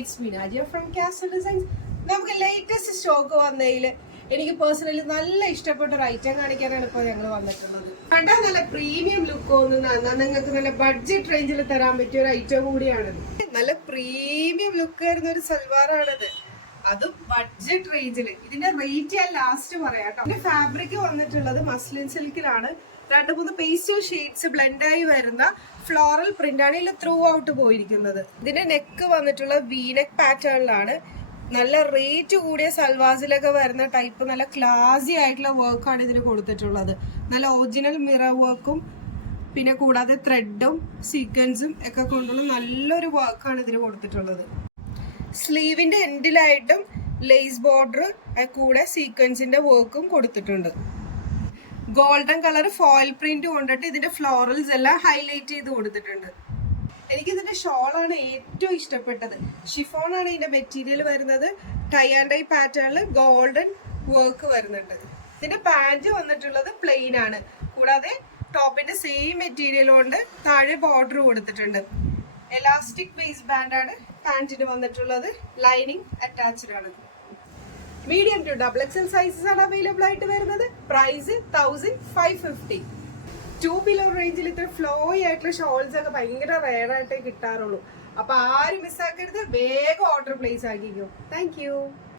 It's Minajia from Castle Designs. നമുക്ക് latest stock വന്നതിൽ എനിക്ക് പേഴ്സണലി നല്ല ഇഷ്ടപ്പെട്ട ഒരു ഐറ്റം കാണിക്കാനാണ് ഇപ്പോൾ ഞങ്ങൾ വന്നിട്ടുള്ളത്. കണ്ടാൽ നല്ല പ്രീമിയം ലുക്ക് തോന്നുന്ന, നിങ്ങൾക്ക് നല്ല ബഡ്ജറ്റ് റേഞ്ചിൽ തരാൻ പറ്റിയ ഒരു ഐറ്റം കൂടിയാണിത്. നല്ല പ്രീമിയം ലുക്ക് വരുന്ന ഒരു സൽവാറാണിത്, അതും ബഡ്ജറ്റ് റേഞ്ചിൽ. ഇതിന്റെ റേറ്റ് ഞാൻ ലാസ്റ്റ് പറയാം കേട്ടോ. ഇതിന്റെ ഫാബ്രിക് വന്നിട്ടുള്ളത് മസ്ലിൻ സിൽക്കിലാണ്. 2-3 പേസ്റ്റൽ ഷെയ്ഡ്സ് ബ്ലെൻഡായി വരുന്ന ഫ്ലോറൽ പ്രിന്റ് ആണ് ഇതിൽ ത്രൂ ഔട്ട് പോയിരിക്കുന്നത്. ഇതിന്റെ നെക്ക് വന്നിട്ടുള്ള വീനെക്ക് പാറ്റേണിലാണ്. നല്ല റേറ്റ് കൂടിയ സൽവാസിലൊക്കെ വരുന്ന ടൈപ്പ് നല്ല ക്ലാസി ആയിട്ടുള്ള വർക്കാണ് ഇതിന് കൊടുത്തിട്ടുള്ളത്. നല്ല ഒറിജിനൽ മിറർ വർക്കും പിന്നെ കൂടാതെ ത്രെഡും സീക്വൻസും ഒക്കെ കൊണ്ടുള്ള നല്ലൊരു വർക്കാണ് ഇതിന് കൊടുത്തിട്ടുള്ളത്. സ്ലീവിന്റെ എൻഡിലായിട്ടും ലേസ് ബോർഡർ കൂടെ സീക്വൻസിന്റെ വർക്കും കൊടുത്തിട്ടുണ്ട്. ഗോൾഡൻ കളർ ഫോയിൽ പ്രിന്റ് കൊണ്ടിട്ട് ഇതിന്റെ ഫ്ലോറൽസ് എല്ലാം ഹൈലൈറ്റ് ചെയ്ത് കൊടുത്തിട്ടുണ്ട്. എനിക്ക് ഇതിന്റെ ഷോളാണ് ഏറ്റവും ഇഷ്ടപ്പെട്ടത്. ഷിഫോൺ ആണ് ഇതിന്റെ മെറ്റീരിയൽ വരുന്നത്. ടൈ ആൻഡ് ഡൈ പാറ്റേണിൽ ഗോൾഡൻ വർക്ക് വരുന്നുണ്ട്. ഇതിന്റെ പാന്റ് വന്നിട്ടുള്ളത് പ്ലെയിൻ ആണ്. കൂടാതെ ടോപ്പിന്റെ സെയിം മെറ്റീരിയൽ കൊണ്ട് താഴെ ബോർഡർ കൊടുത്തിട്ടുണ്ട്. എലാസ്റ്റിക് വേസ്റ്റ് ബാൻഡ് ആണ് പാന്റിന് വന്നിട്ടുള്ളത്. ലൈനിങ് അറ്റാച്ച്ഡ് ആണ്. മീഡിയം ടു XXL സൈസസ് ആണ് അവൈലബിൾ ആയിട്ട് വരുന്നത്. പ്രൈസ് 1550. 2 below റേഞ്ചിൽ ഇത്ര ഫ്ലോയി ആയിട്ടുള്ള ഷോൾസ് ഒക്കെ ഭയങ്കര റെയർ ആയിട്ടേ കിട്ടാറുള്ളൂ. അപ്പൊ ആരും മിസ്സാക്കരുത്, വേഗം ഓർഡർ പ്ലേസ് ആക്കിക്കോ. Thank U.